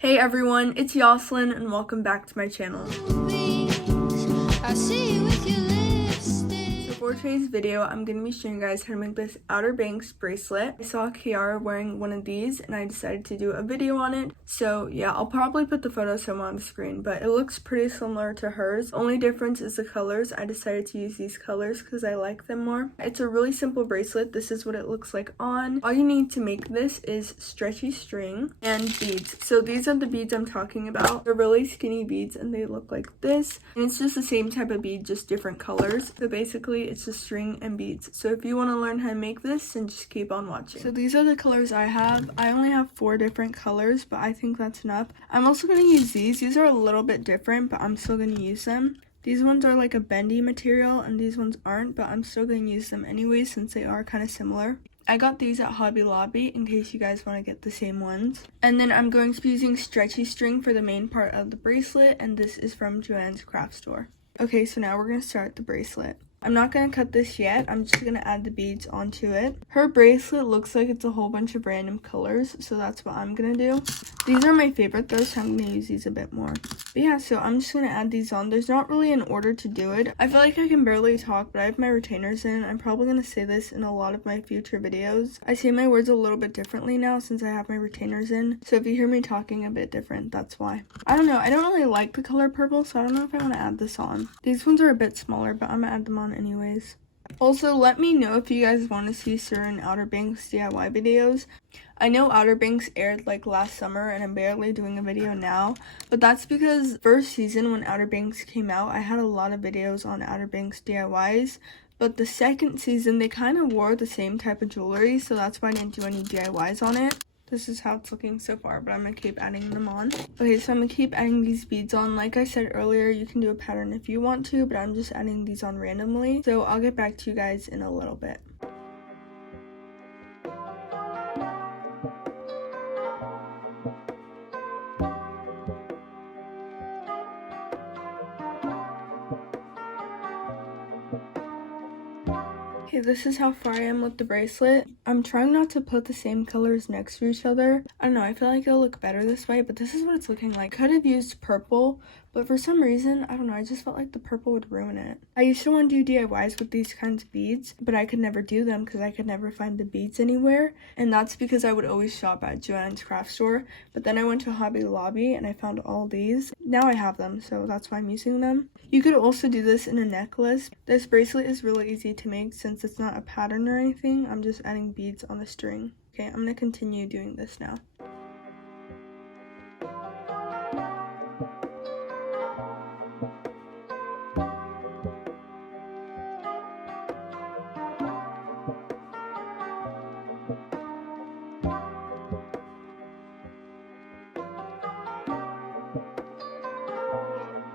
Hey everyone, it's Yoslin and welcome back to my channel. So for today's video, I'm going to be showing you guys how to make this Outer Banks bracelet. I saw Kiara wearing one of these and I decided to do a video on it. So yeah, I'll probably put the photo somewhere on the screen, but it looks pretty similar to hers. The only difference is the colors. I decided to use these colors because I like them more. It's a really simple bracelet. This is what it looks like on. All you need to make this is stretchy string and beads. So these are the beads I'm talking about. They're really skinny beads and they look like this. And it's just the same type of bead, just different colors. So basically it's just string and beads. So if you want to learn how to make this, then just keep on watching. So these are the colors I have. I only have 4 different colors, but I think that's enough. I'm also going to use these. These are a little bit different, but I'm still going to use them. These ones are like a bendy material and these ones aren't, but I'm still going to use them anyway since they are kind of similar. I got these at Hobby Lobby in case you guys want to get the same ones. And then I'm going to be using stretchy string for the main part of the bracelet, and this is from Joann's craft store. Okay, so now we're going to start the bracelet. I'm not going to cut this yet, I'm just going to add the beads onto it. Her bracelet looks like it's a whole bunch of random colors, so that's what I'm going to do. These are my favorite though, so I'm going to use these a bit more. But yeah, so I'm just going to add these on. There's not really an order to do it. I feel like I can barely talk, but I have my retainers in. I'm probably going to say this in a lot of my future videos. I say my words a little bit differently now since I have my retainers in, so if you hear me talking a bit different, that's why. I don't know, I don't really like the color purple, so I don't know if I want to add this on. These ones are a bit smaller, but I'm going to add them on anyways. Also, let me know if you guys want to see certain Outer Banks DIY videos. I know Outer Banks aired like last summer and I'm barely doing a video now, but that's because first season when Outer Banks came out, I had a lot of videos on Outer Banks DIYs, but the second season they kind of wore the same type of jewelry, so that's why I didn't do any DIYs on it. This is how it's looking so far, but I'm going to keep adding them on. Okay, so I'm going to keep adding these beads on. Like I said earlier, you can do a pattern if you want to, but I'm just adding these on randomly. So I'll get back to you guys in a little bit. Okay, this is how far I am with the bracelet. I'm trying not to put the same colors next to each other. I don't know, I feel like it'll look better this way, but this is what it's looking like. Could have used purple, but for some reason, I don't know, I just felt like the purple would ruin it. I used to want to do DIYs with these kinds of beads, but I could never do them because I could never find the beads anywhere. And that's because I would always shop at Joann's craft store. But then I went to Hobby Lobby and I found all these. Now I have them, so that's why I'm using them. You could also do this in a necklace. This bracelet is really easy to make since it's not a pattern or anything. I'm just adding beads on the string. Okay, I'm going to continue doing this now.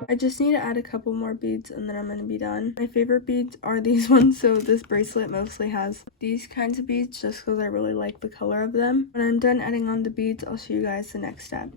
I just need to add a couple more beads and then I'm going to be done. My favorite beads are these ones, so this bracelet mostly has these kinds of beads just because I really like the color of them. When I'm done adding on the beads, I'll show you guys the next step.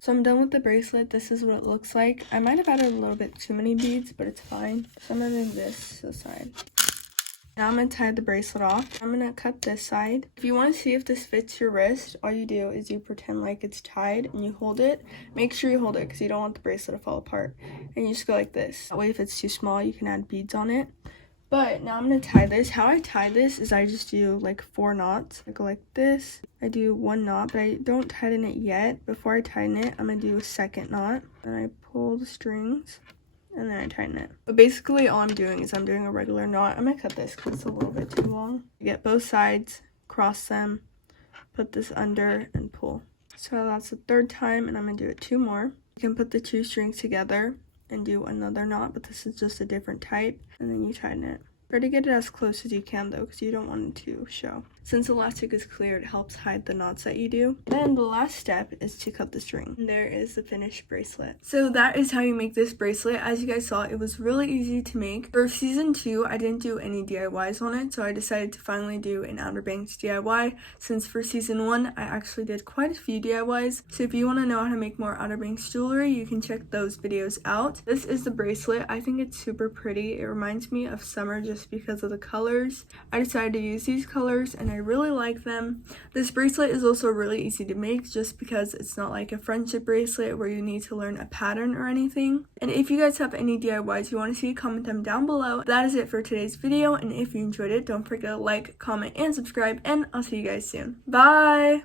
So I'm done with the bracelet. This is what it looks like. I might have added a little bit too many beads, but it's fine. So I'm going to do this to the side. Now I'm going to tie the bracelet off. I'm going to cut this side. If you want to see if this fits your wrist, all you do is you pretend like it's tied and you hold it. Make sure you hold it because you don't want the bracelet to fall apart. And you just go like this. That way if it's too small, you can add beads on it. But now I'm going to tie this. How I tie this is I just do like 4 knots. I go like this. I do 1 knot, but I don't tighten it yet. Before I tighten it, I'm going to do a second knot. And I pull the strings and then I tighten it. But basically all I'm doing is I'm doing a regular knot. I'm going to cut this because it's a little bit too long. I get both sides, cross them, put this under and pull. So that's the 3rd time and I'm going to do it 2 more. You can put the 2 strings together and do another knot, but this is just a different type, and then you tighten it. Try to get it as close as you can though, because you don't want it to show. Since elastic is clear, it helps hide the knots that you do. Then the last step is to cut the string. And there is the finished bracelet. So that is how you make this bracelet. As you guys saw, it was really easy to make. For season 2, I didn't do any DIYs on it, so I decided to finally do an Outer Banks DIY, since for season 1, I actually did quite a few DIYs. So if you want to know how to make more Outer Banks jewelry, you can check those videos out. This is the bracelet. I think it's super pretty. It reminds me of summer just because of the colors. I decided to use these colors and I really like them. This bracelet is also really easy to make just because it's not like a friendship bracelet where you need to learn a pattern or anything. And if you guys have any DIYs you want to see, comment them down below. That is it for today's video, and if you enjoyed it, don't forget to like, comment, and subscribe, and I'll see you guys soon. Bye!